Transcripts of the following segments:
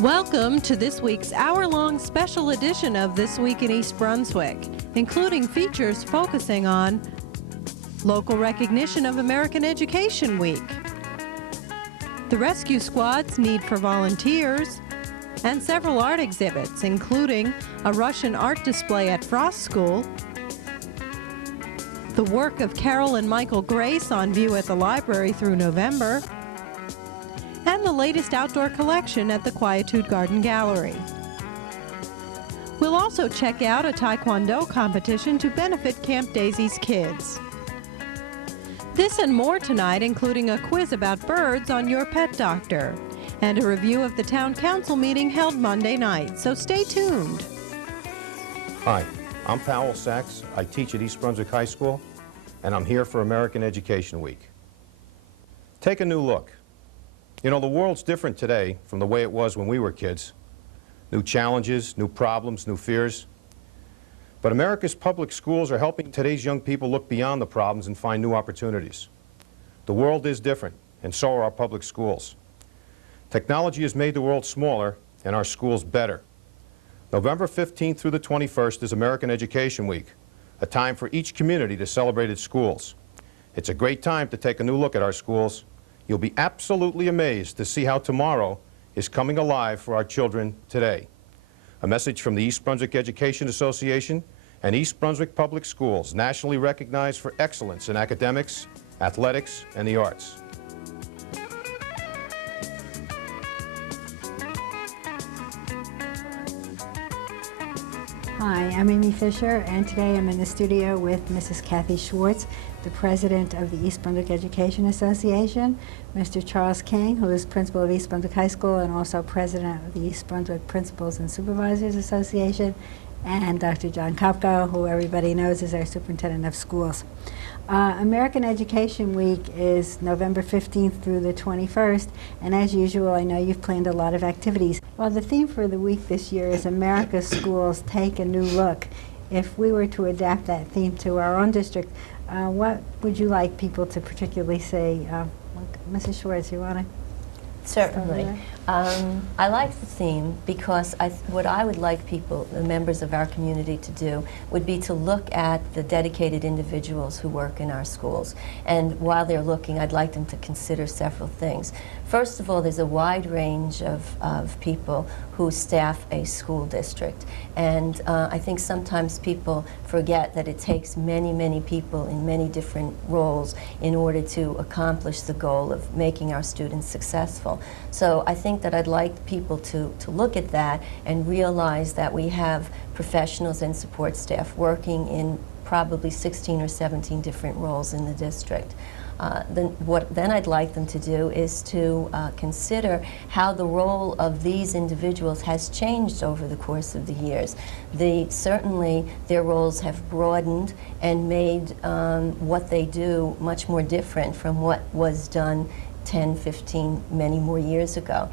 Welcome to this week's hour-long special edition of This Week in East Brunswick, including features focusing on local recognition of American Education Week, the rescue squad's need for volunteers, and several art exhibits, including a Russian art display at Frost School, the work of Carol and Michael Grace on view at the library through November, and the latest outdoor collection at the Quietude Garden Gallery. We'll also check out a Taekwondo competition to benefit Camp Daisy's kids. This and more tonight, including a quiz about birds on Your Pet Doctor, and a review of the Town Council meeting held Monday night, so stay tuned. Hi, I'm Powell Sachs. I teach at East Brunswick High School, and I'm here for American Education Week. Take a new look. You know, the world's different today from the way it was when we were kids. New challenges, new problems, new fears. But America's public schools are helping today's young people look beyond the problems and find new opportunities. The world is different, and so are our public schools. Technology has made the world smaller and our schools better. November 15th through the 21st is American Education Week, a time for each community to celebrate its schools. It's a great time to take a new look at our schools. You'll be absolutely amazed to see how tomorrow is coming alive for our children today. A message from the East Brunswick Education Association and East Brunswick Public Schools, nationally recognized for excellence in academics, athletics, and the arts. Hi, I'm Amy Fisher, and today I'm in the studio with Mrs. Kathy Schwartz, the president of the East Brunswick Education Association, Mr. Charles King, who is principal of East Brunswick High School and also president of the East Brunswick Principals and Supervisors Association, and Dr. John Kopko, who everybody knows is our superintendent of schools. American Education Week is November 15th through the 21st, and as usual, I know you've planned a lot of activities. Well, the theme for the week this year is America's Schools Take a New Look. If we were to adapt that theme to our own district, what would you like people to particularly say? Mrs. Schwartz, you want to? Certainly. I like the theme because what I would like people, the members of our community, to do would be to look at the dedicated individuals who work in our schools. And while they're looking, I'd like them to consider several things. First of all, there's a wide range of people who staff a school district. And I think sometimes people forget that it takes many, many people in many different roles in order to accomplish the goal of making our students successful. So I think that I'd like people to look at that and realize that we have professionals and support staff working in probably 16 or 17 different roles in the district. Then I'd like them to do is to consider how the role of these individuals has changed over the course of the years. Certainly their roles have broadened and made what they do much more different from what was done 10, 15, many more years ago.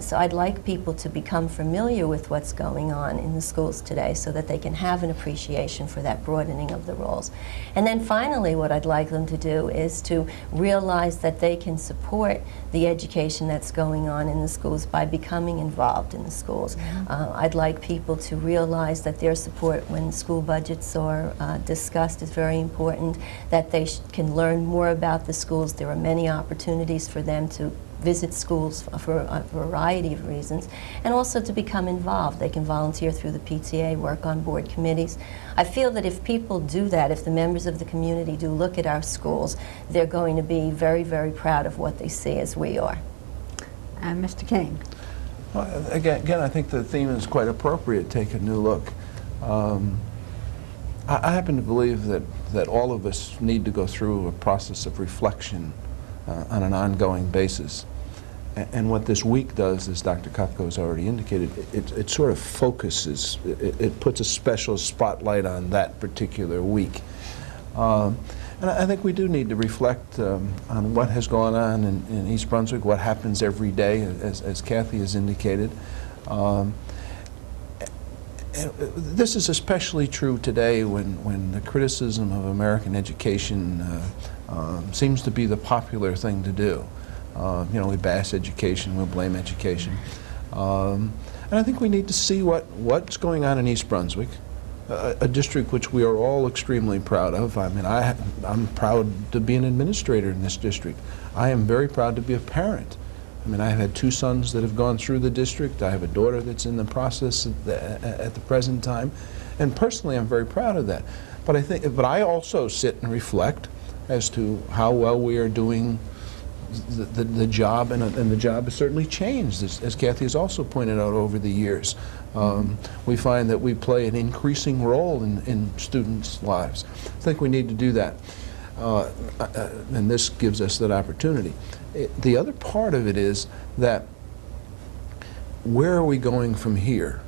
So I'd like people to become familiar with what's going on in the schools today so that they can have an appreciation for that broadening of the roles. And then finally, what I'd like them to do is to realize that they can support the education that's going on in the schools by becoming involved in the schools. I'd like people to realize that their support when school budgets are discussed is very important, that they can learn more about the schools. There are many opportunities for them to visit schools for a variety of reasons, and also to become involved. They can volunteer through the PTA, work on board committees. I feel that if people do that, if the members of the community do look at our schools, they're going to be very, very proud of what they see as we are. Mr. King. Well, again, I think the theme is quite appropriate, take a new look. I happen to believe that all of us need to go through a process of reflection on an ongoing basis. And what this week does, as Dr. Kopko has already indicated, it sort of focuses, it puts a special spotlight on that particular week. And I think we do need to reflect on what has gone on in East Brunswick, what happens every day, as Kathy has indicated. This is especially true today when the criticism of American education seems to be the popular thing to do. You know, we bash education, we blame education. And I think we need to see what's going on in East Brunswick, a district which we are all extremely proud of. I mean, I'm proud to be an administrator in this district. I am very proud to be a parent. I mean, I've had 2 sons that have gone through the district. I have a daughter that's in the process at the present time. And personally, I'm very proud of that. But I also sit and reflect as to how well we are doing the job, and the job has certainly changed, as Kathy has also pointed out over the years. We find that we play an increasing role in students' lives. I think we need to do that, and this gives us that opportunity. The other part of it is that where are we going from here?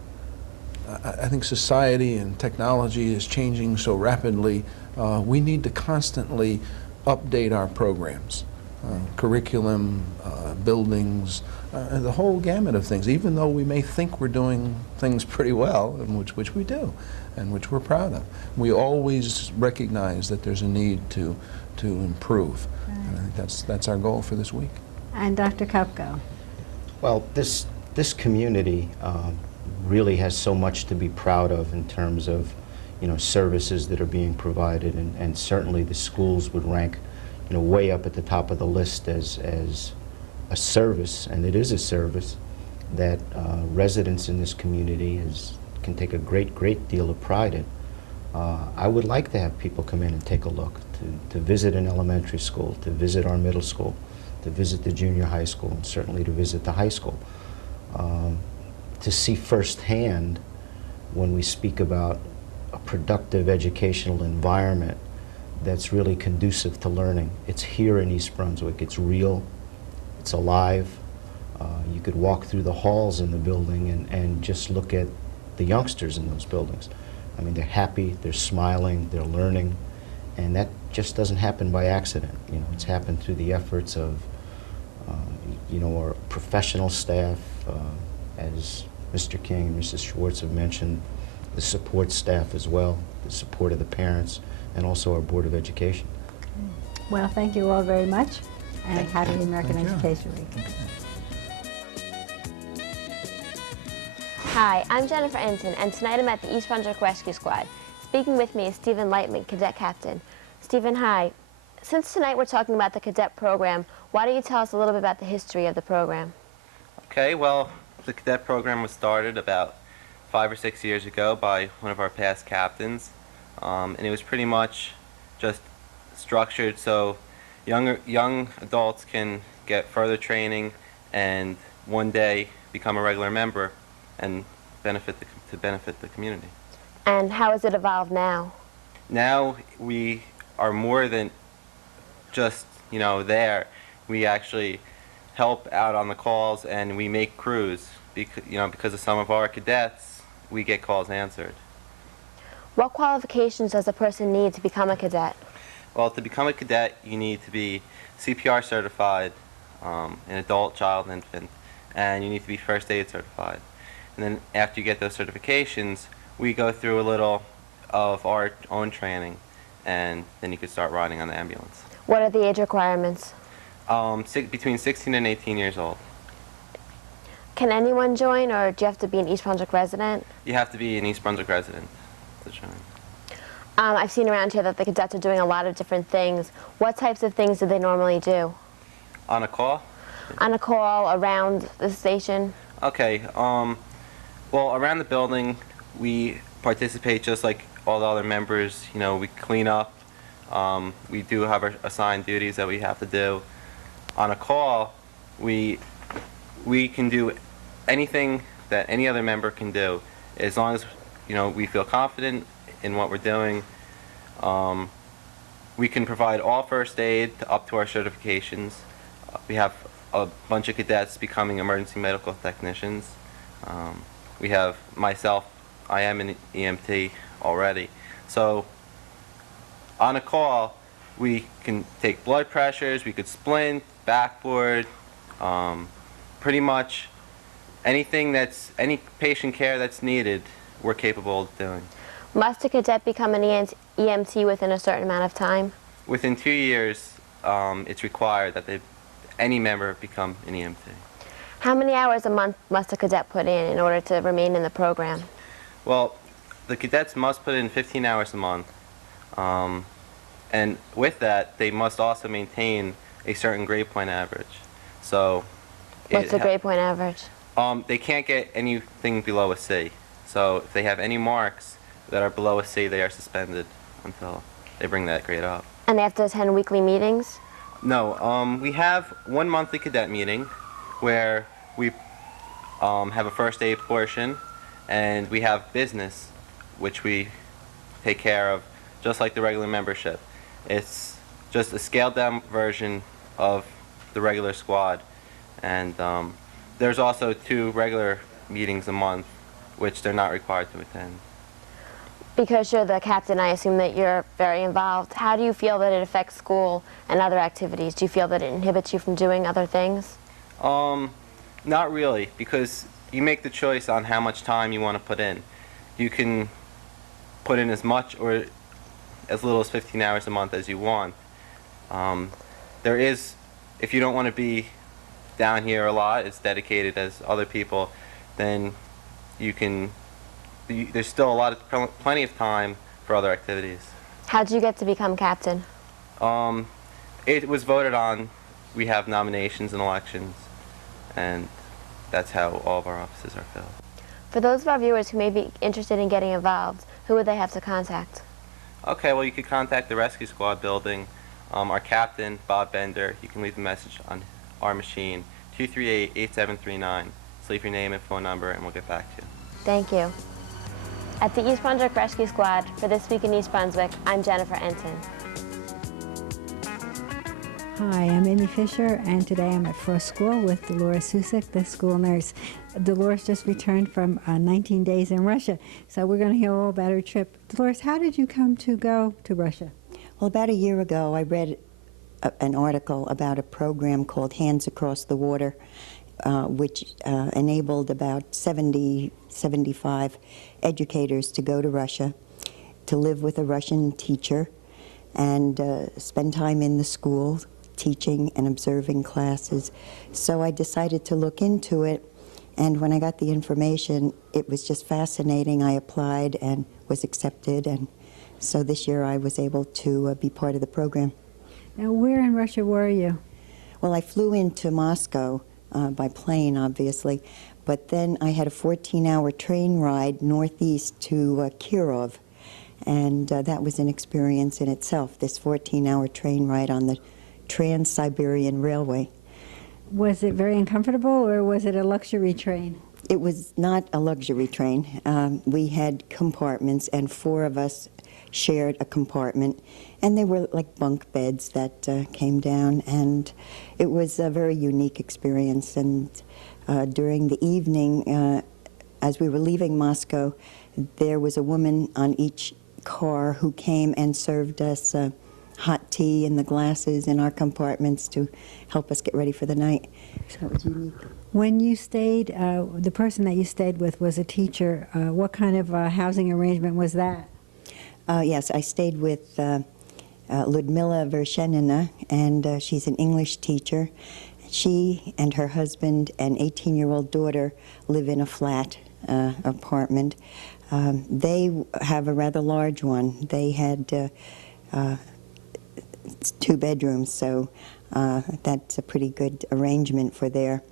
I think society and technology is changing so rapidly. We need to constantly update our programs. Curriculum, buildings, the whole gamut of things, even though we may think we're doing things pretty well, and which we do, and which we're proud of. We always recognize that there's a need to improve. Right. And I think that's our goal for this week. And Dr. Kopko. Well, this community really has so much to be proud of in terms of, services that are being provided, and certainly the schools would rank way up at the top of the list as a service, and it is a service that residents in this community can take a great deal of pride in. I would like to have people come in and take a look, to visit an elementary school, to visit our middle school, to visit the junior high school, and certainly to visit the high school. To see firsthand, when we speak about a productive educational environment that's really conducive to learning. It's here in East Brunswick. It's real. It's alive. You could walk through the halls in the building and just look at the youngsters in those buildings. I mean, they're happy, they're smiling, they're learning, and that just doesn't happen by accident. It's happened through the efforts of our professional staff, as Mr. King and Mrs. Schwartz have mentioned, the support staff as well, the support of the parents, and also our Board of Education. Well, thank you all very much, and happy American Education Week. Hi, I'm Jennifer Ensign, and tonight I'm at the East Brunswick Rescue Squad. Speaking with me is Stephen Lightman, Cadet Captain. Stephen, hi. Since tonight we're talking about the cadet program, why don't you tell us a little bit about the history of the program? Okay, well, the cadet program was started about 5 or 6 years ago by one of our past captains. And it was pretty much just structured so young adults can get further training and one day become a regular member and benefit the community. And how has it evolved now? Now we are more than just there. We actually help out on the calls, and we make crews because of some of our cadets. We get calls answered. What qualifications does a person need to become a cadet? Well, to become a cadet, you need to be CPR certified, an adult, child, and infant, and you need to be first aid certified. And then after you get those certifications, we go through a little of our own training, and then you can start riding on the ambulance. What are the age requirements? Between 16 and 18 years old. Can anyone join, or do you have to be an East Brunswick resident? You have to be an East Brunswick resident to join. I've seen around here that the cadets are doing a lot of different things. What types of things do they normally do? On a call? On a call, around the station? Okay, well, around the building, we participate just like all the other members. We clean up. We do have our assigned duties that we have to do. On a call, we can do anything that any other member can do, as long as we feel confident in what we're doing. We can provide all first aid up to our certifications. We have a bunch of cadets becoming emergency medical technicians. We have myself, I am an EMT already. So on a call, we can take blood pressures, we could splint, backboard, pretty much any patient care that's needed, we're capable of doing. Must a cadet become an EMT within a certain amount of time? Within 2 years, it's required that any member become an EMT. How many hours a month must a cadet put in order to remain in the program? Well, the cadets must put in 15 hours a month. And with that, they must also maintain a certain grade point average. So, What's the grade point average? they can't get anything below a C. So if they have any marks that are below a C, they are suspended until they bring that grade up. And they have to attend weekly meetings? No, we have one monthly cadet meeting where we have a first aid portion, and we have business, which we take care of just like the regular membership. It's just a scaled down version of the regular squad. And there's also 2 regular meetings a month, which they're not required to attend. Because you're the captain, I assume that you're very involved. How do you feel that it affects school and other activities? Do you feel that it inhibits you from doing other things? Not really, because you make the choice on how much time you want to put in. You can put in as much or as little as 15 hours a month as you want. There is, if you don't want to be down here a lot, as dedicated as other people, then you can, there's still a lot of, plenty of time for other activities. How'd you get to become captain? It was voted on. We have nominations and elections, and that's how all of our offices are filled. For those of our viewers who may be interested in getting involved, who would they have to contact? Okay, well, you could contact the Rescue Squad building. Our captain, Bob Bender, you can leave a message on our machine, 238-8739. Leave your name and phone number, and we'll get back to you. Thank you. At the East Brunswick Rescue Squad, for This Week in East Brunswick, I'm Jennifer Enton. Hi, I'm Amy Fisher, and today I'm at Frost School with Dolores Susik, the school nurse. Dolores just returned from 19 days in Russia, so we're going to hear all about her trip. Dolores, how did you come to go to Russia? Well, about a year ago, I read an article about a program called Hands Across the Water, which enabled about 75 educators to go to Russia, to live with a Russian teacher, and spend time in the school, teaching and observing classes. So I decided to look into it, and when I got the information, it was just fascinating. I applied and was accepted, and so this year I was able to be part of the program. Now, where in Russia were you? Well, I flew into Moscow by plane, obviously, but then I had a 14-hour train ride northeast to Kirov, and that was an experience in itself, this 14-hour train ride on the Trans-Siberian Railway. Was it very uncomfortable, or was it a luxury train? It was not a luxury train. We had compartments, and 4 of us shared a compartment, and they were like bunk beds that came down, and it was a very unique experience. And during the evening, as we were leaving Moscow, there was a woman on each car who came and served us hot tea in the glasses in our compartments to help us get ready for the night. So it was unique. When you stayed, the person that you stayed with was a teacher. What kind of housing arrangement was that? Yes, I stayed with Ludmila Vershenina, and she's an English teacher. She and her husband and 18-year-old daughter live in a flat apartment. They have a rather large one. They had 2 bedrooms, so that's a pretty good arrangement for there.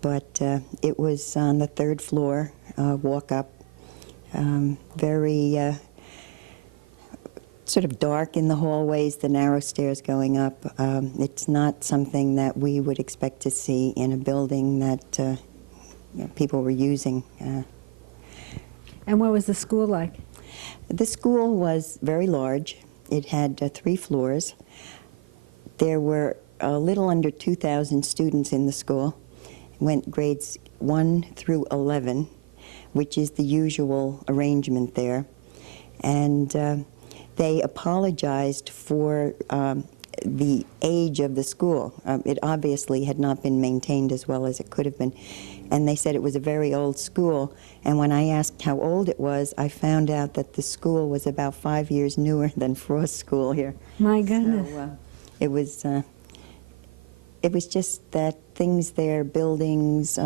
But it was on the 3rd floor, walk up, very sort of dark in the hallways, the narrow stairs going up. It's not something that we would expect to see in a building that people were using. And what was the school like? The school was very large. It had 3 floors. There were a little under 2,000 students in the school. It went grades 1 through 11, which is the usual arrangement there. And they apologized for the age of the school. It obviously had not been maintained as well as it could have been. And they said it was a very old school. And when I asked how old it was, I found out that the school was about 5 years newer than Frost School here. My goodness. So, it was it was just that things there, buildings,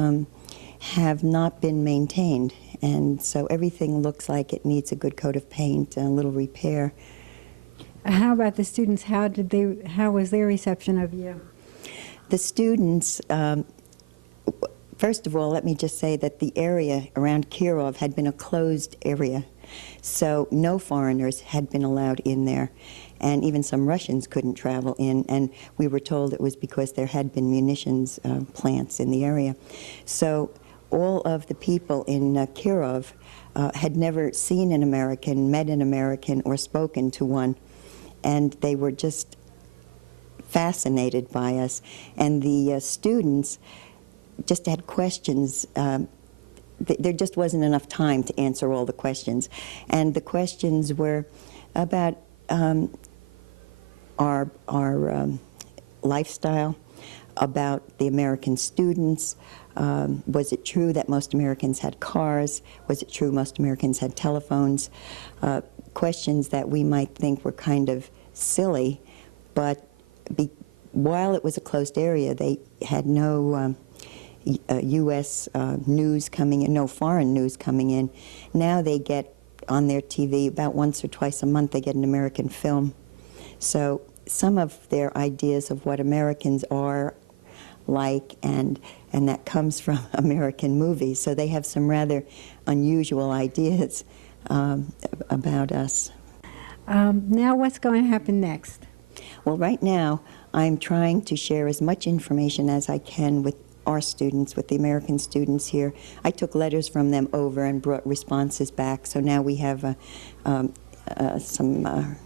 have not been maintained, and so everything looks like it needs a good coat of paint and a little repair. How about the students? How was their reception of you? The students, first of all, let me just say that the area around Kirov had been a closed area, so no foreigners had been allowed in there, and even some Russians couldn't travel in, and we were told it was because there had been munitions plants in the area. So all of the people in Kirov had never seen an American, met an American, or spoken to one, and they were just fascinated by us. And the students just had questions. There just wasn't enough time to answer all the questions. And the questions were about our lifestyle, about the American students. Was it true that most Americans had cars? Was it true most Americans had telephones? Questions that we might think were kind of silly, but while it was a closed area, they had no U.S. news coming in, no foreign news coming in. Now they get on their TV about once or twice a month, they get an American film. So some of their ideas of what Americans are like, and that comes from American movies. So they have some rather unusual ideas about us. Now what's going to happen next? Well, right now, I'm trying to share as much information as I can with our students, with the American students here. I took letters from them over and brought responses back, so now we have some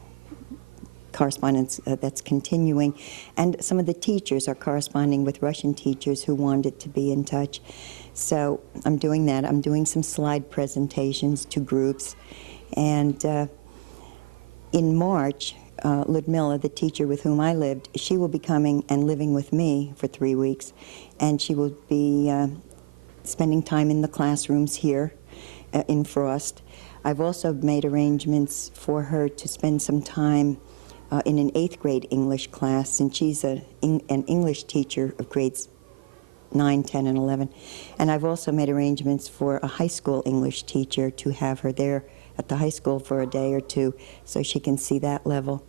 correspondence that's continuing. And some of the teachers are corresponding with Russian teachers who wanted to be in touch. So I'm doing that. I'm doing some slide presentations to groups. And in March, Ludmilla, the teacher with whom I lived, she will be coming and living with me for 3 weeks, and she will be spending time in the classrooms here in Frost. I've also made arrangements for her to spend some time in an 8th grade English class, since she's an English teacher of grades 9, 10, and 11. And I've also made arrangements for a high school English teacher to have her there at the high school for a day or two so she can see that level.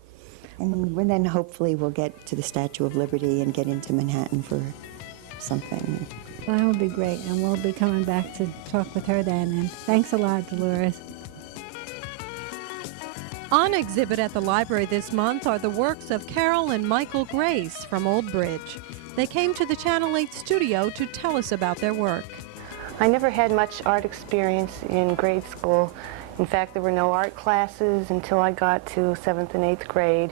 And then hopefully we'll get to the Statue of Liberty and get into Manhattan for something. Well, that would be great, and we'll be coming back to talk with her then. And thanks a lot, Dolores. On exhibit at the library this month are the works of Carol and Michael Grace from Old Bridge. They came to the Channel 8 studio to tell us about their work. I never had much art experience in grade school. In fact, there were no art classes until I got to 7th and 8th grade.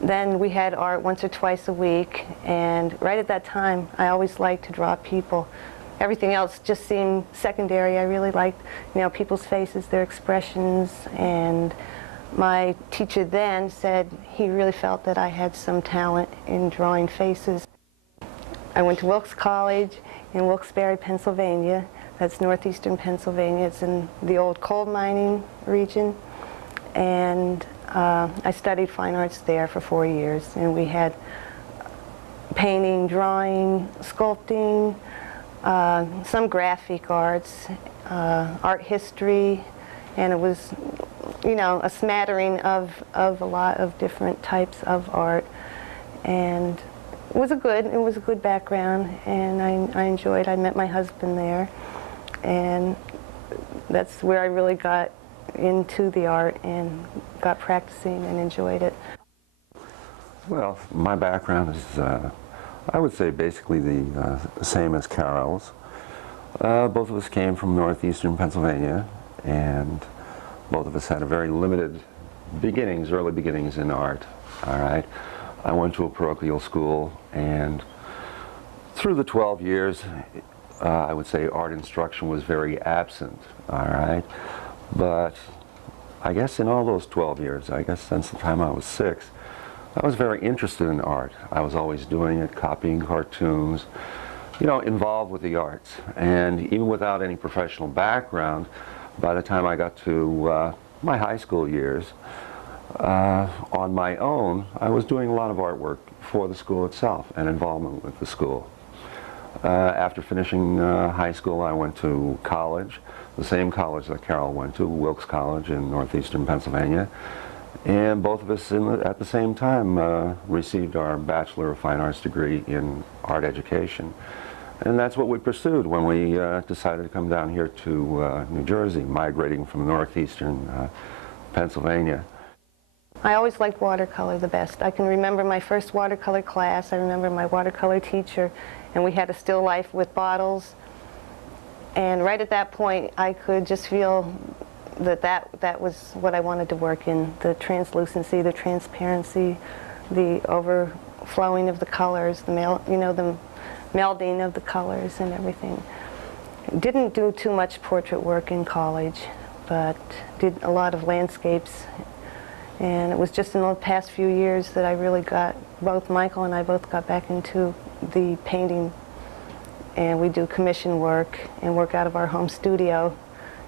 Then we had art once or twice a week, and right at that time, I always liked to draw people. Everything else just seemed secondary. I really liked, people's faces, their expressions, and my teacher then said he really felt that I had some talent in drawing faces. I went to Wilkes College in Wilkes-Barre, Pennsylvania. That's northeastern Pennsylvania. It's in the old coal mining region. And I studied fine arts there for 4 years. And we had painting, drawing, sculpting, some graphic arts, art history, and it was, a smattering of a lot of different types of art. And it was a good background, and I enjoyed. I met my husband there, and that's where I really got into the art and got practicing and enjoyed it. Well, my background is, I would say, basically the same as Carol's. Both of us came from northeastern Pennsylvania, and both of us had a very limited early beginnings in art, all right? I went to a parochial school, and through the 12 years, I would say art instruction was very absent, all right? But I guess in all those 12 years, I guess since the time I was 6, I was very interested in art. I was always doing it, copying cartoons, involved with the arts. And even without any professional background, by the time I got to my high school years, on my own, I was doing a lot of artwork for the school itself and involvement with the school. After finishing high school, I went to college, the same college that Carol went to, Wilkes College in northeastern Pennsylvania. And both of us at the same time received our Bachelor of Fine Arts degree in art education. And that's what we pursued when we decided to come down here to New Jersey, migrating from northeastern Pennsylvania. I always liked watercolor the best. I can remember my first watercolor class. I remember my watercolor teacher, and we had a still life with bottles. And right at that point, I could just feel that was what I wanted to work in, the translucency, the transparency, the overflowing of the colors, the melding of the colors and everything. Didn't do too much portrait work in college, but did a lot of landscapes. And it was just in the past few years that I really got, both Michael and I both got back into the painting. And we do commission work and work out of our home studio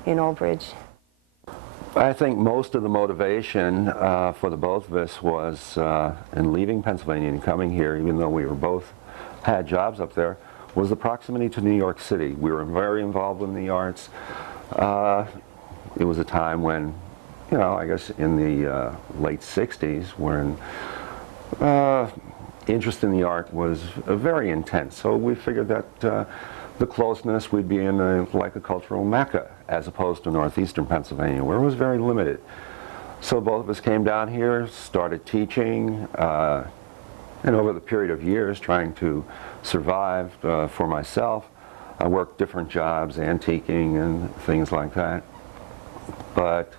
in Old Bridge. I think most of the motivation for the both of us was in leaving Pennsylvania and coming here, even though we were both had jobs up there, was the proximity to New York City. We were very involved in the arts. It was a time when, you know, I guess in the late 60s, when interest in the art was very intense. So we figured that the closeness, we'd be in like a cultural mecca, as opposed to northeastern Pennsylvania, where it was very limited. So both of us came down here, started teaching, and over the period of years trying to survive for myself. I worked different jobs, antiquing and things like that. But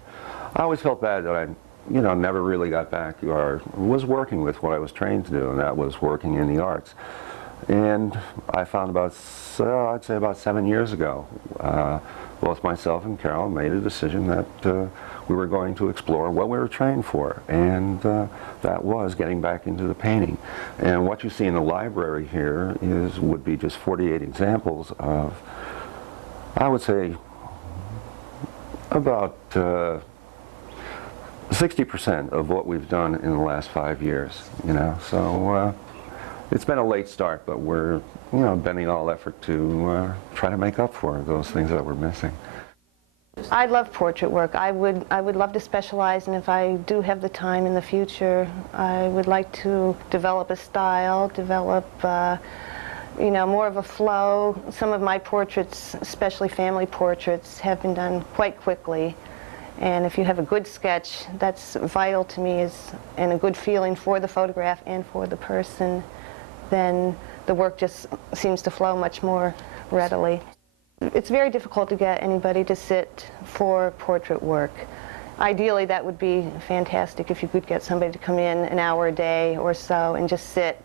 I always felt bad that I, you know, never really got back or was working with what I was trained to do, and that was working in the arts. And I found about, I'd say about 7 years ago, both myself and Carol made a decision that we were going to explore what we were trained for, and that was getting back into the painting. And what you see in the library here would be just 48 examples of, I would say, about 60% of what we've done in the last 5 years, you know. So it's been a late start, but we're, you know, bending all effort to try to make up for those things that we're missing. I love portrait work. I would love to specialize, and if I do have the time in the future, I would like to develop a style, develop you know, more of a flow. Some of my portraits, especially family portraits, have been done quite quickly. And if you have a good sketch, that's vital to me, and a good feeling for the photograph and for the person, then the work just seems to flow much more readily. It's very difficult to get anybody to sit for portrait work. Ideally, that would be fantastic if you could get somebody to come in an hour a day or so and just sit.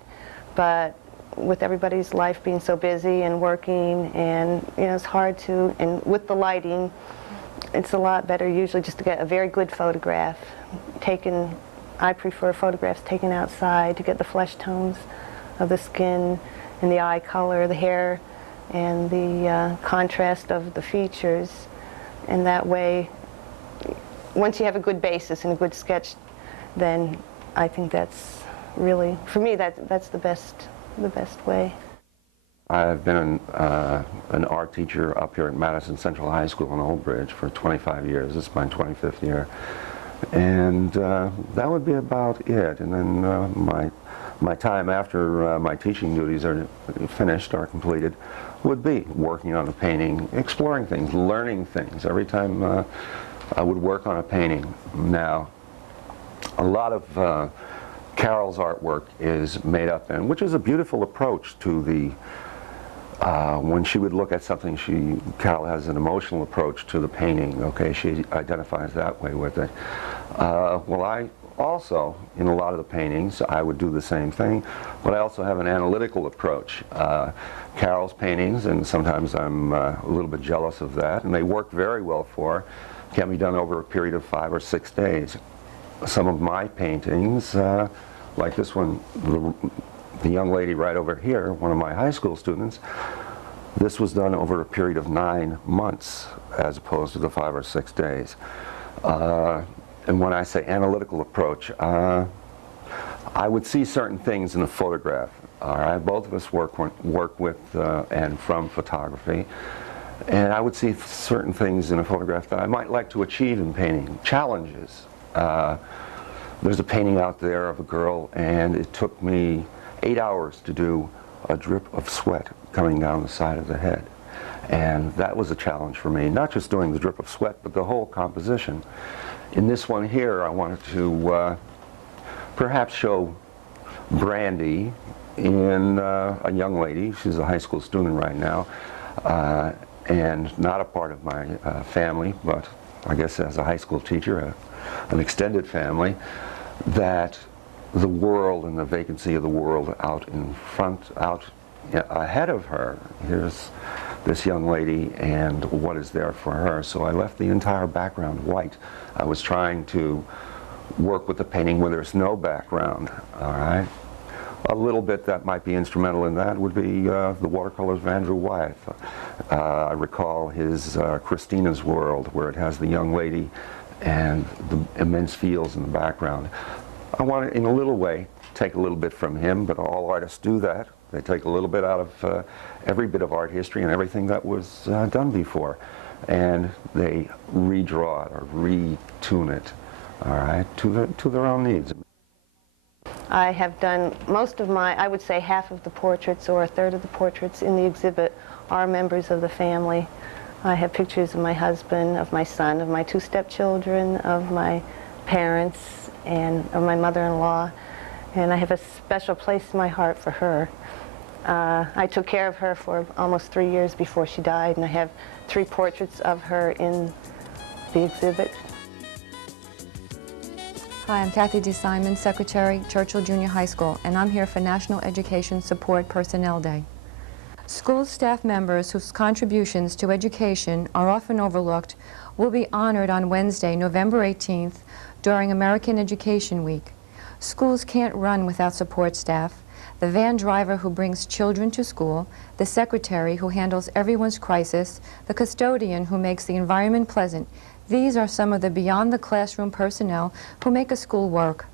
But with everybody's life being so busy and working, and you know, it's hard to, and with the lighting, it's a lot better usually just to get a very good photograph taken. I prefer photographs taken outside to get the flesh tones of the skin and the eye color, the hair, and the contrast of the features. And that way, once you have a good basis and a good sketch, then I think that's really, for me, that's the best way. I've been an art teacher up here at Madison Central High School in Old Bridge for 25 years. This is my 25th year. And that would be about it. And then my time after my teaching duties are finished or completed would be working on a painting, exploring things, learning things. Every time I would work on a painting. Now, a lot of Carol's artwork is made up in, which is a beautiful approach to the, when she would look at something, Carol has an emotional approach to the painting, okay? She identifies that way with it. Well, I also, in a lot of the paintings, I would do the same thing, but I also have an analytical approach. Carol's paintings, and sometimes I'm a little bit jealous of that, and they work very well for, can be done over a period of 5 or 6 days. Some of my paintings, like this one, the young lady right over here, one of my high school students, this was done over a period of 9 months as opposed to the 5 or 6 days. And when I say analytical approach, I would see certain things in a photograph. All right, both of us work with and from photography, and I would see certain things in a photograph that I might like to achieve in painting, challenges. There's a painting out there of a girl, and it took me 8 hours to do a drip of sweat coming down the side of the head. And that was a challenge for me, not just doing the drip of sweat, but the whole composition. In this one here, I wanted to perhaps show Brandy in a young lady. She's a high school student right now, and not a part of my family, but I guess as a high school teacher, an extended family, that the world and the vacancy of the world out in front, out ahead of her. Here's this young lady and what is there for her. So I left the entire background white. I was trying to work with the painting where there's no background, all right? A little bit that might be instrumental in that would be the watercolors of Andrew Wyeth. I recall his Christina's World, where it has the young lady and the immense fields in the background. I want to, in a little way, take a little bit from him, but all artists do that. They take a little bit out of every bit of art history and everything that was done before, and they redraw it or retune it, all right, to their own needs. I have done most of my, I would say half of the portraits or a third of the portraits in the exhibit are members of the family. I have pictures of my husband, of my son, of my 2 stepchildren, of my parents, and of my mother-in-law, and I have a special place in my heart for her. I took care of her for almost 3 years before she died, and I have 3 portraits of her in the exhibit. Hi, I'm Kathy DeSimon, Secretary, Churchill Junior High School, and I'm here for National Education Support Personnel Day. School staff members whose contributions to education are often overlooked will be honored on Wednesday, November 18th, during American Education Week. Schools can't run without support staff, the van driver who brings children to school, the secretary who handles everyone's crisis, the custodian who makes the environment pleasant. These are some of the beyond the classroom personnel who make a school work.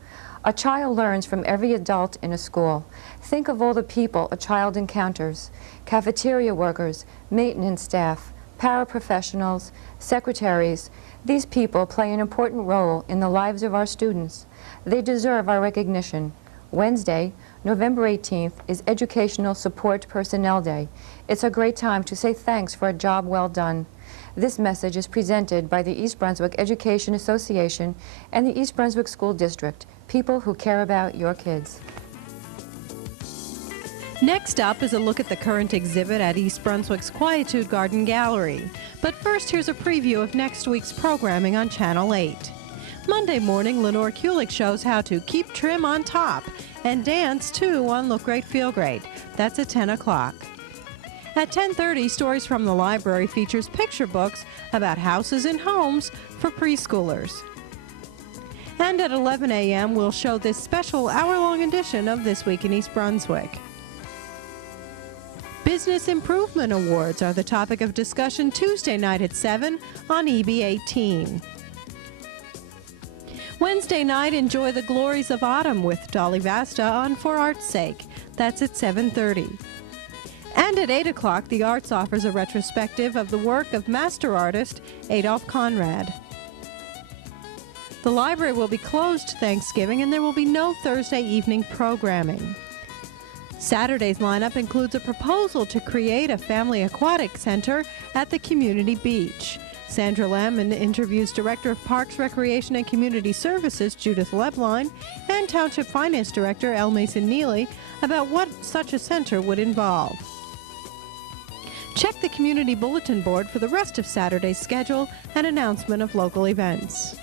A child learns from every adult in a school. Think of all the people a child encounters: cafeteria workers, maintenance staff, paraprofessionals, secretaries. These people play an important role in the lives of our students. They deserve our recognition. Wednesday, November 18th, is Educational Support Personnel Day. It's a great time to say thanks for a job well done. This message is presented by the East Brunswick Education Association and the East Brunswick School District, people who care about your kids. Next up is a look at the current exhibit at East Brunswick's Quietude Garden Gallery. But first, here's a preview of next week's programming on Channel 8. Monday morning, Lenore Kulik shows how to keep trim on top and dance, too, on Look Great, Feel Great. That's at 10 o'clock. At 10:30, Stories from the Library features picture books about houses and homes for preschoolers. And at 11 a.m., we'll show this special hour-long edition of This Week in East Brunswick. Business Improvement Awards are the topic of discussion Tuesday night at 7 on EB18. Wednesday night, enjoy the glories of autumn with Dolly Vasta on For Art's Sake. That's at 7:30. And at 8 o'clock, the Arts offers a retrospective of the work of master artist Adolf Conrad. The library will be closed Thanksgiving, and there will be no Thursday evening programming. Saturday's lineup includes a proposal to create a family aquatic center at the community beach. Sandra Lemon interviews Director of Parks, Recreation, and Community Services Judith Lebline and Township Finance Director L. Mason Neely about what such a center would involve. Check the community bulletin board for the rest of Saturday's schedule and announcement of local events.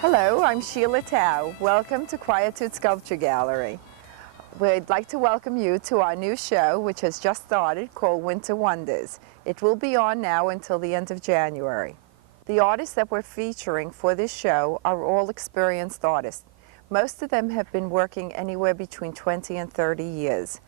Hello, I'm Sheila Tao. Welcome to Quietude Sculpture Gallery. We'd like to welcome you to our new show, which has just started, called Winter Wonders. It will be on now until the end of January. The artists that we're featuring for this show are all experienced artists. Most of them have been working anywhere between 20 and 30 years.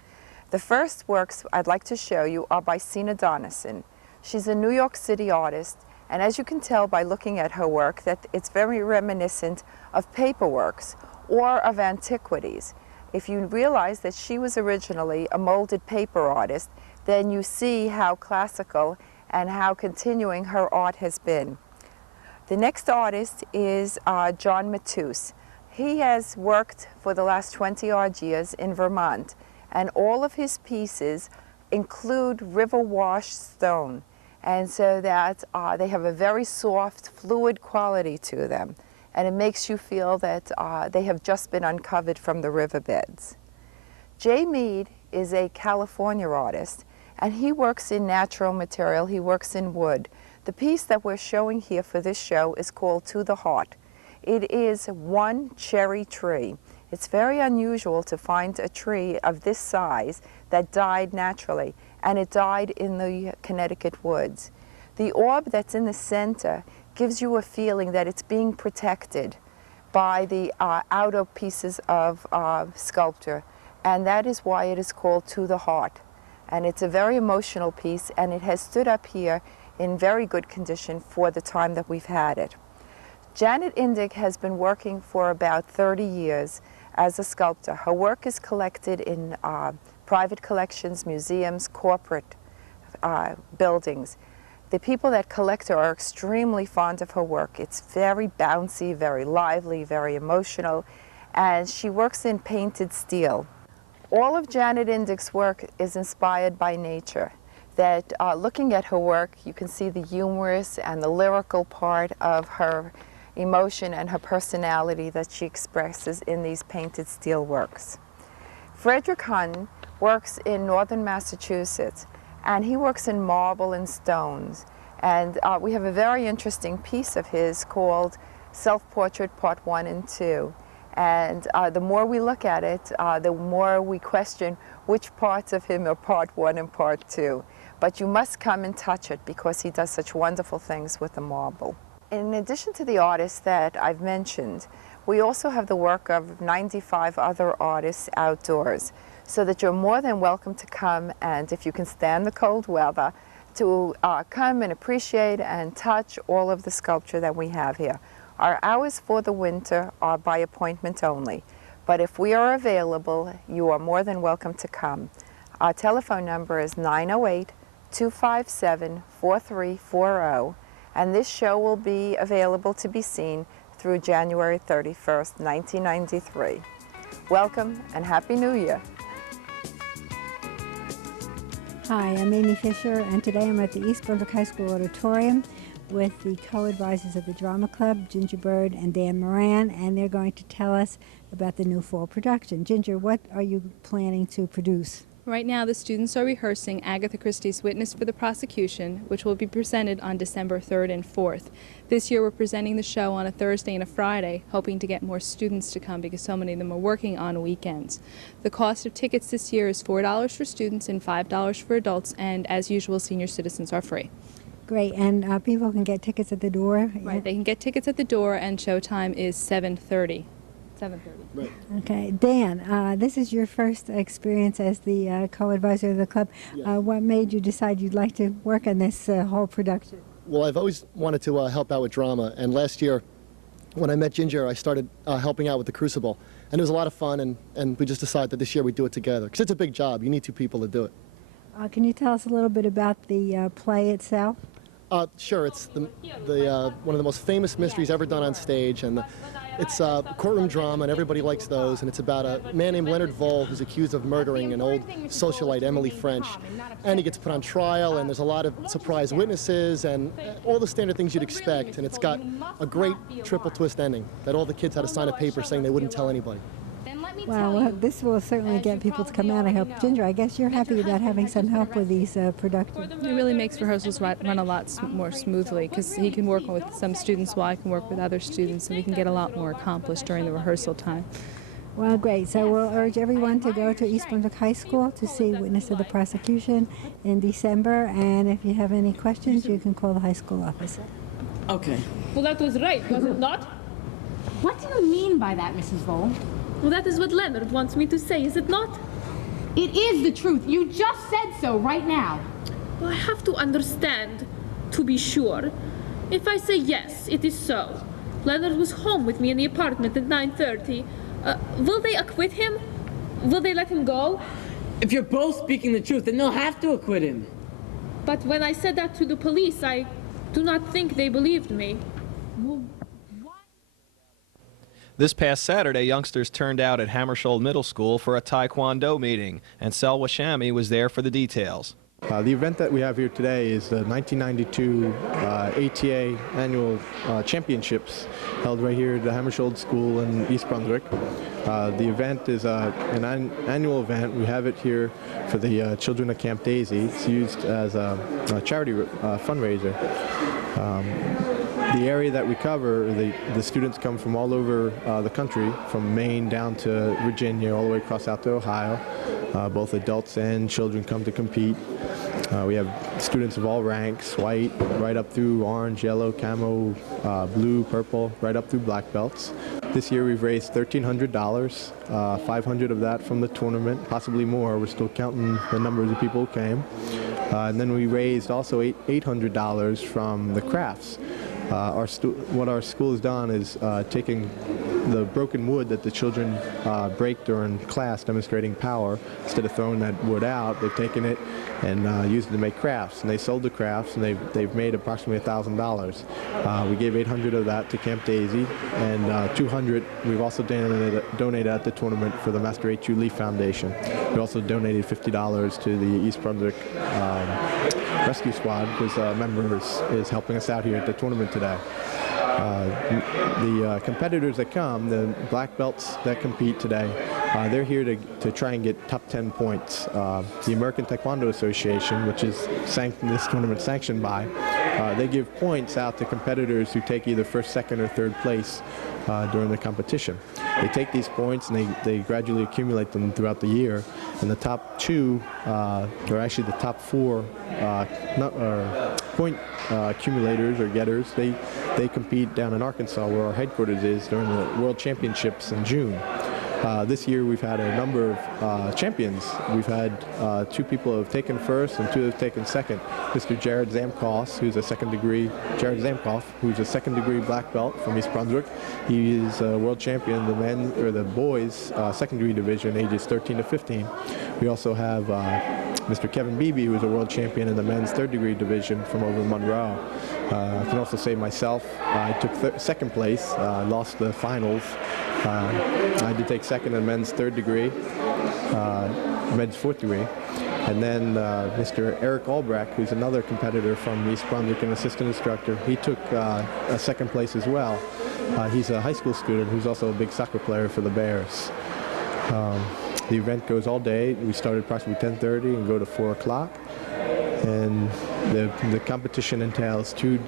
The first works I'd like to show you are by Sina Donison. She's a New York City artist, And as you can tell by looking at her work, that it's very reminiscent of paperworks or of antiquities. If you realize that she was originally a molded paper artist, then you see how classical and how continuing her art has been. The next artist is John Matus. He has worked for the last 20-odd years in Vermont, and all of his pieces include river-washed stone, and so that they have a very soft, fluid quality to them, and it makes you feel that they have just been uncovered from the riverbeds. Jay Mead is a California artist, and he works in natural material. He works in wood. The piece that we're showing here for this show is called To the Heart. It is one cherry tree. It's very unusual to find a tree of this size that died naturally, and it died in the Connecticut woods. The orb that's in the center gives you a feeling that it's being protected by the outer pieces of sculpture, and that is why it is called To the Heart. And it's a very emotional piece, and it has stood up here in very good condition for the time that we've had it. Janet Indig has been working for about 30 years as a sculptor. Her work is collected in private collections, museums, corporate buildings. The people that collect her are extremely fond of her work. It's very bouncy, very lively, very emotional, and she works in painted steel. All of Janet Indig's work is inspired by nature. That looking at her work, you can see the humorous and the lyrical part of her emotion and her personality that she expresses in these painted steel works. Frederick Hunn works in northern Massachusetts, and he works in marble and stones. And we have a very interesting piece of his called Self-Portrait Part 1 and 2. And the more we look at it, the more we question which parts of him are Part 1 and Part 2. But you must come and touch it because he does such wonderful things with the marble. In addition to the artists that I've mentioned, we also have the work of 95 other artists outdoors, so that you're more than welcome to come, and if you can stand the cold weather, to come and appreciate and touch all of the sculpture that we have here. Our hours for the winter are by appointment only, but if we are available, you are more than welcome to come. Our telephone number is 908-257-4340, and this show will be available to be seen through January 31st, 1993. Welcome and Happy New Year. Hi, I'm Amy Fisher, and today I'm at the East Brunswick High School Auditorium with the co-advisors of the Drama Club, Ginger Bird and Dan Moran, and they're going to tell us about the new fall production. Ginger, what are you planning to produce? Right now, the students are rehearsing Agatha Christie's Witness for the Prosecution, which will be presented on December 3rd and 4th. This year, we're presenting the show on a Thursday and a Friday, hoping to get more students to come because so many of them are working on weekends. The cost of tickets this year is $4 for students and $5 for adults, and as usual, senior citizens are free. Great, and people can get tickets at the door? Right, they can get tickets at the door, and showtime is 7:30. 7:30. Right. Okay, Dan, this is your first experience as the co-advisor of the club. Yes. What made you decide you'd like to work on this whole production? Well, I've always wanted to help out with drama, and last year when I met Ginger, I started helping out with the Crucible, and it was a lot of fun, and we just decided that this year we'd do it together, because it's a big job. You need two people to do it. Can you tell us a little bit about the play itself? Sure, it's one of the most famous mysteries ever done on stage, and it's a courtroom drama, and everybody likes those, and it's about a man named Leonard Vole who's accused of murdering an old socialite, Emily French, and he gets put on trial, and there's a lot of surprise witnesses, and all the standard things you'd expect, and it's got a great triple twist ending, that all the kids had to sign a paper saying they wouldn't tell anybody. Well, this will certainly get people to come out, I hope. Ginger, I guess you're happy about having some help with these productions. It really makes rehearsals run a lot more smoothly because he can work with some students while I can work with other students, and we can get a lot more accomplished during the rehearsal time. Well, great. So we'll urge everyone to go to East Brunswick High School to see Witness of the Prosecution in December, and if you have any questions, you can call the high school office. Okay. Well, that was right, was it not? What do you mean by that, Mrs. Vole? Well, that is what Leonard wants me to say, is it not? It is the truth. You just said so right now. Well, I have to understand, to be sure, If I say yes, it is so. Leonard was home with me in the apartment at 9:30. Will they acquit him? Will they let him go? If you're both speaking the truth, then they'll have to acquit him. But when I said that to the police, I do not think they believed me. This past Saturday, youngsters turned out at Hammarskjold Middle School for a Taekwondo meeting, and Selwa Shami was there for the details. The event that we have here today is the 1992 ATA Annual Championships held right here at the Hammarskjold School in East Brunswick. The event is an annual event. We have it here for the children at Camp Daisy. It's used as a charity fundraiser. The area that we cover, the students come from all over the country, from Maine down to Virginia, all the way across out to Ohio. Both adults and children come to compete. We have students of all ranks, white, right up through orange, yellow, camo, blue, purple, right up through black belts. This year we've raised $1,300, 500 of that from the tournament, possibly more. We're still counting the numbers of people who came. And then we raised also $800 from the crafts. What our school has done is taking the broken wood that the children break during class demonstrating power. Instead of throwing that wood out, they've taken it and used it to make crafts. And they sold the crafts, and they've made approximately $1,000. We gave 800 of that to Camp Daisy, and 200 we've also donated at the tournament for the Master H. U. Lee Foundation. We also donated $50 to the East Brunswick Rescue Squad, because a member is helping us out here at the tournament today. The competitors that come, the black belts that compete today, they're here to try and get top 10 points. The American Taekwondo Association, which is this tournament sanctioned by, they give points out to competitors who take either first, second, or third place during the competition. They take these points and they gradually accumulate them throughout the year, and the top two, or actually the top four point accumulators or getters, they compete down in Arkansas, where our headquarters is, during the World Championships in June. This year we've had a number of champions. We've had 2 people who have taken first and 2 have taken second. Mr. Jared Zamkoff, who's a second-degree black belt from East Brunswick. He is a world champion in the boys second-degree division, ages 13 to 15. We also have Mr. Kevin Beebe, who is a world champion in the men's third-degree division from over in Monroe. I can also say myself, I took second place, lost the finals. I did take second in men's third degree, men's fourth degree. And then Mr. Eric Albrecht, who's another competitor from East Brunswick, an assistant instructor, he took a second place as well. He's a high school student who's also a big soccer player for the Bears. The event goes all day. We start at approximately 10:30 and go to 4 o'clock. And the competition entails two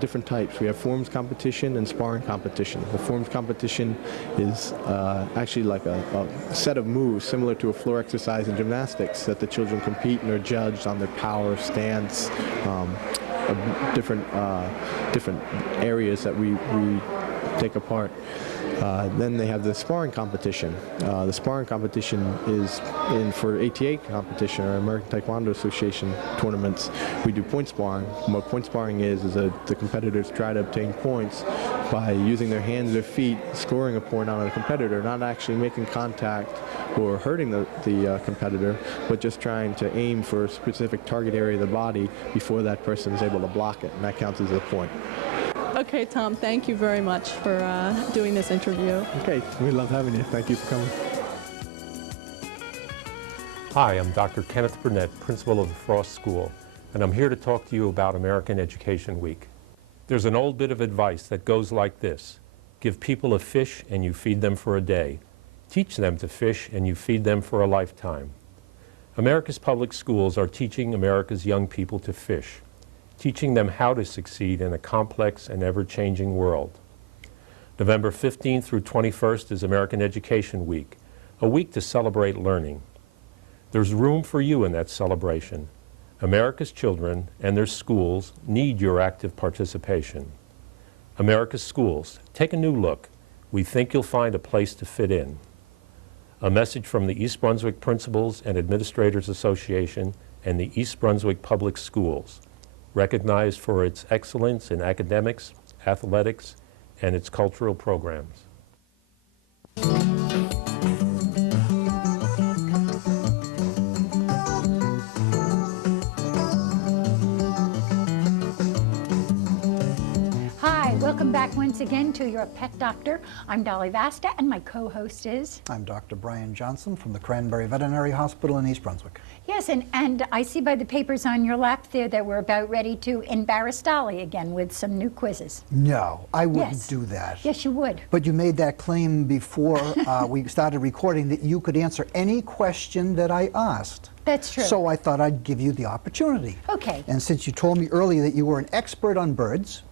different types. We have forms competition and sparring competition. The forms competition is actually like a set of moves similar to a floor exercise in gymnastics that the children compete and are judged on their power, stance, different areas that we take apart. Then they have the sparring competition. The sparring competition is for ATA competition, or American Taekwondo Association tournaments. We do point sparring. What point sparring is the competitors try to obtain points by using their hands or their feet, scoring a point on a competitor, not actually making contact or hurting the competitor, but just trying to aim for a specific target area of the body before that person is able to block it, and that counts as a point. Okay, Tom, thank you very much for doing this interview. Okay, we love having you. Thank you for coming. Hi, I'm Dr. Kenneth Burnett, principal of the Frost School, and I'm here to talk to you about American Education Week. There's an old bit of advice that goes like this: give people a fish and you feed them for a day. Teach them to fish and you feed them for a lifetime. America's public schools are teaching America's young people to fish, teaching them how to succeed in a complex and ever-changing world. November 15th through 21st is American Education Week, a week to celebrate learning. There's room for you in that celebration. America's children and their schools need your active participation. America's schools, take a new look. We think you'll find a place to fit in. A message from the East Brunswick Principals and Administrators Association and the East Brunswick Public Schools. recognized for its excellence in academics, athletics, and its cultural programs. Hi, welcome back once again to Your Pet Doctor. I'm Dolly Vasta, and my co-host is... I'm Dr. Brian Johnson from the Cranberry Veterinary Hospital in East Brunswick. Yes, and I see by the papers on your lap there that we're about ready to embarrass Dolly again with some new quizzes. No, I wouldn't Yes. do that. Yes, you would. But you made that claim before we started recording that you could answer any question that I asked. That's true. So I thought I'd give you the opportunity. Okay. And since you told me earlier that you were an expert on birds,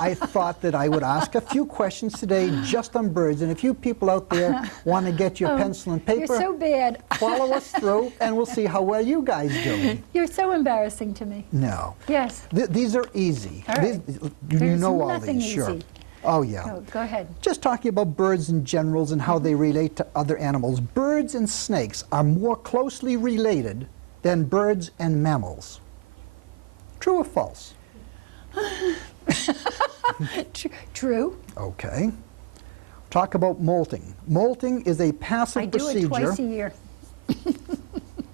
I thought that I would ask a few questions today just on birds. And if you people out there want to get your pencil and paper, You're so bad. follow us through and we'll see how well you guys do. You're so embarrassing to me. No. Yes. These are easy. All right. You There's know all nothing these, sure. easy. Oh, yeah. Go ahead. Just talking about birds in generals and how they relate to other animals. Birds and snakes are more closely related than birds and mammals. True or false? True. Okay. Talk about molting. Molting is a passive procedure. I do it twice a year.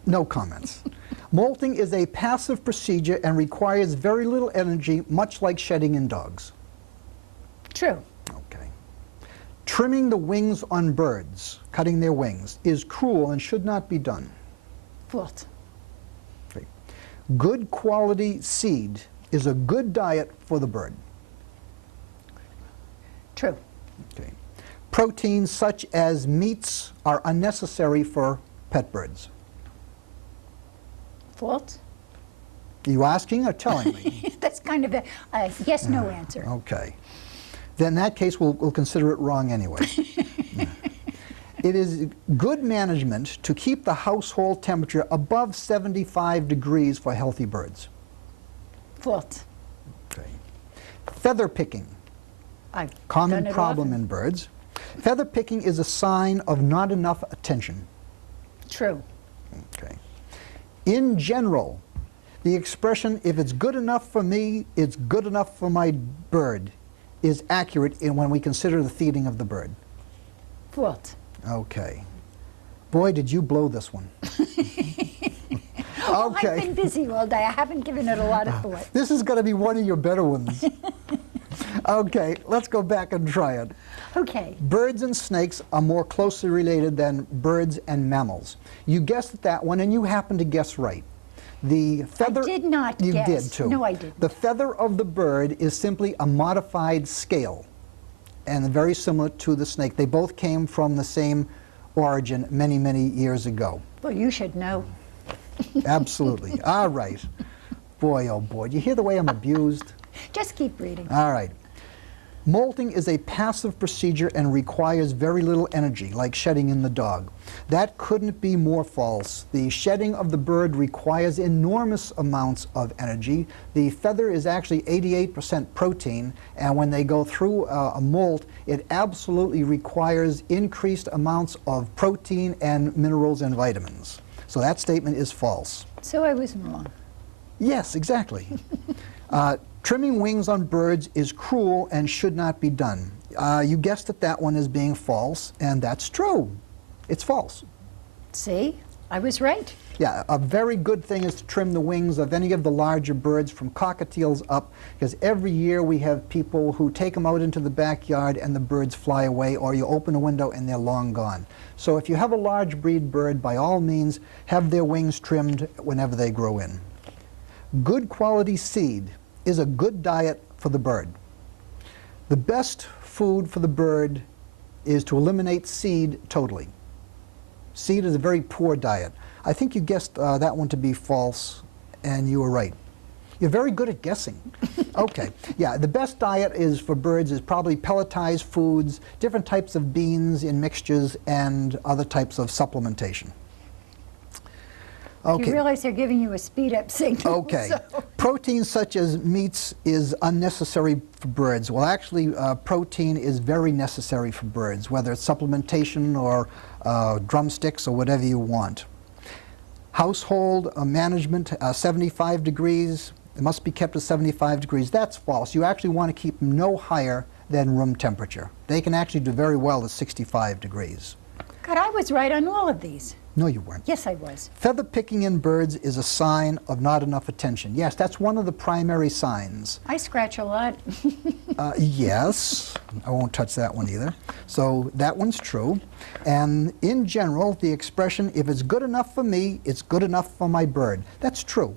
No comments. Molting is a passive procedure and requires very little energy, much like shedding in dogs. True. Okay. Trimming the wings on birds, cutting their wings, is cruel and should not be done. False. Okay. Good quality seed is a good diet for the bird. True. Okay. Proteins such as meats are unnecessary for pet birds. False. Are you asking or telling me? That's kind of a yes-no answer. Okay. Then in that case, we'll consider it wrong anyway. It is good management to keep the household temperature above 75 degrees for healthy birds. False. Okay. Feather picking. I've Common done it problem often. in birds. Feather picking is a sign of not enough attention. True. Okay. In general, the expression, if it's good enough for me, it's good enough for my bird, is accurate when we consider the feeding of the bird. False. Okay. Boy, did you blow this one. Oh, Okay. I've been busy all day. I haven't given it a lot of thought. This is going to be one of your better ones. Okay, let's go back and try it. Okay. Birds and snakes are more closely related than birds and mammals. You guessed at that one, and you happened to guess right. The feather... I did not You guess. did, too. No, I didn't. The feather of the bird is simply a modified scale, and very similar to the snake. They both came from the same origin many, many years ago. Well, you should know. Absolutely. All right. Boy, oh boy. Do you hear the way I'm abused? Just keep reading. All right. Molting is a passive procedure and requires very little energy, like shedding in the dog. That couldn't be more false. The shedding of the bird requires enormous amounts of energy. The feather is actually 88% protein, and when they go through a molt, it absolutely requires increased amounts of protein and minerals and vitamins. So that statement is false. So I was wrong. Yes, exactly. Trimming wings on birds is cruel and should not be done. You guessed at that one as being false, and that's true. It's false. See? I was right. Yeah, a very good thing is to trim the wings of any of the larger birds from cockatiels up, because every year we have people who take them out into the backyard and the birds fly away, or you open a window and they're long gone. So if you have a large breed bird, by all means, have their wings trimmed whenever they grow in. Good quality seed is a good diet for the bird. The best food for the bird is to eliminate seed totally. Seed is a very poor diet. I think you guessed that one to be false, and you were right. You're very good at guessing. Okay, yeah, the best diet is for birds is probably pelletized foods, different types of beans in mixtures, and other types of supplementation. Okay. You realize they're giving you a speed-up signal. Okay. So. Protein such as meats is unnecessary for birds. Well, actually, protein is very necessary for birds, whether it's supplementation or drumsticks or whatever you want. Household management, 75 degrees It must be kept at 75 degrees. That's false. You actually want to keep them no higher than room temperature. They can actually do very well at 65 degrees. God, I was right on all of these. No, you weren't. Yes, I was. Feather picking in birds is a sign of not enough attention. Yes, that's one of the primary signs. I scratch a lot. Yes, I won't touch that one either. So that one's true. And in general, the expression, if it's good enough for me, it's good enough for my bird. That's true.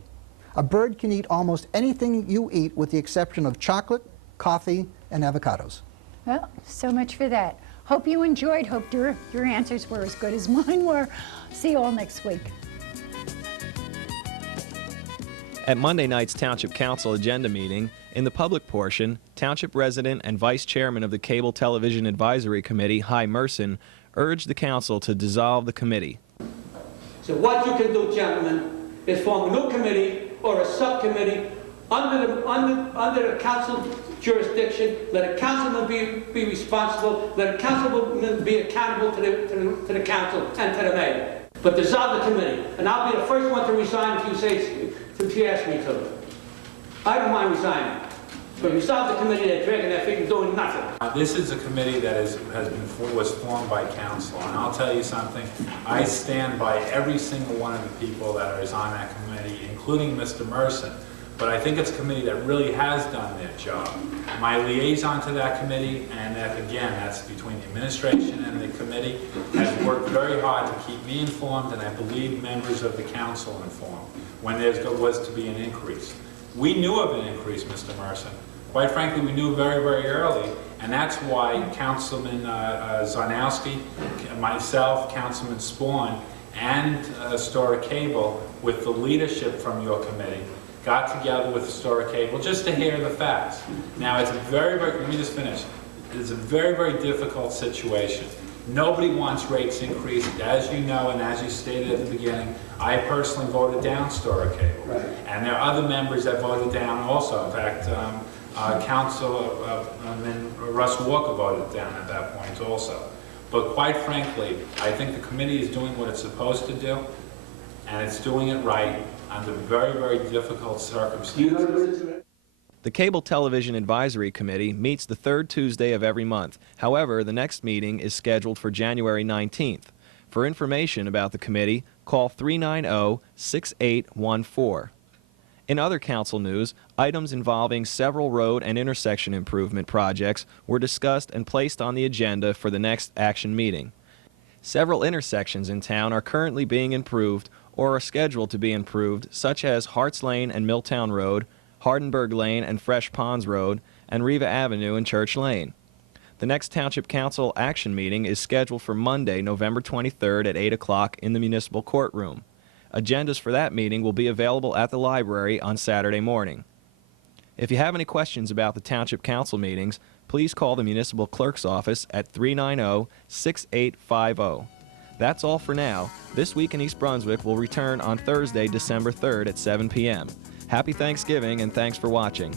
A bird can eat almost anything you eat with the exception of chocolate, coffee, and avocados. Well, so much for that. Hope you enjoyed. Hope your answers were as good as mine were. See you all next week. At Monday night's Township Council agenda meeting, in the public portion, Township Resident and Vice Chairman of the Cable Television Advisory Committee, Hy Merson, urged the Council to dissolve the committee. So what you can do, gentlemen, is form a new committee or a subcommittee under the council jurisdiction. Let a councilman be responsible. Let a councilman be accountable to the council and to the mayor. But dissolve the committee, and I'll be the first one to resign if you ask me to. I don't mind resigning. But resolve the committee, they're dragging their feet and doing nothing. This is a committee that was formed by council, and I'll tell you something. I stand by every single one of the people that is on that committee, including Mr. Merson. But I think it's a committee that really has done their job. My liaison to that committee, and that again, that's between the administration and the committee, has worked very hard to keep me informed, and I believe members of the council informed when there was to be an increase. We knew of an increase, Mr. Merson. Quite frankly, we knew very, very early, and that's why Councilman Zarnowski, myself, Councilman Spawn, and Historic Cable, with the leadership from your committee, got together with Historic Cable just to hear the facts. Now, it's a very, let me just finish. It's a very, very difficult situation. Nobody wants rates increased. As you know, and as you stated at the beginning, I personally voted down Historic Cable. Right. And there are other members that voted down also. In fact, Councilman Russ Walker voted down at that point also. But quite frankly, I think the committee is doing what it's supposed to do, and it's doing it right under very, very difficult circumstances. The Cable Television Advisory Committee meets the third Tuesday of every month. However, the next meeting is scheduled for January 19th. For information about the committee, call 390-6814. In other council news, items involving several road and intersection improvement projects were discussed and placed on the agenda for the next action meeting. Several intersections in town are currently being improved or are scheduled to be improved, such as Harts Lane and Milltown Road, Hardenberg Lane and Fresh Ponds Road, and Riva Avenue and Church Lane. The next Township Council action meeting is scheduled for Monday, November 23rd at 8 o'clock in the Municipal Courtroom. Agendas for that meeting will be available at the library on Saturday morning. If you have any questions about the Township Council meetings, please call the Municipal Clerk's office at 390-6850. That's all for now. This Week in East Brunswick will return on Thursday, December 3rd at 7 p.m. Happy Thanksgiving and thanks for watching.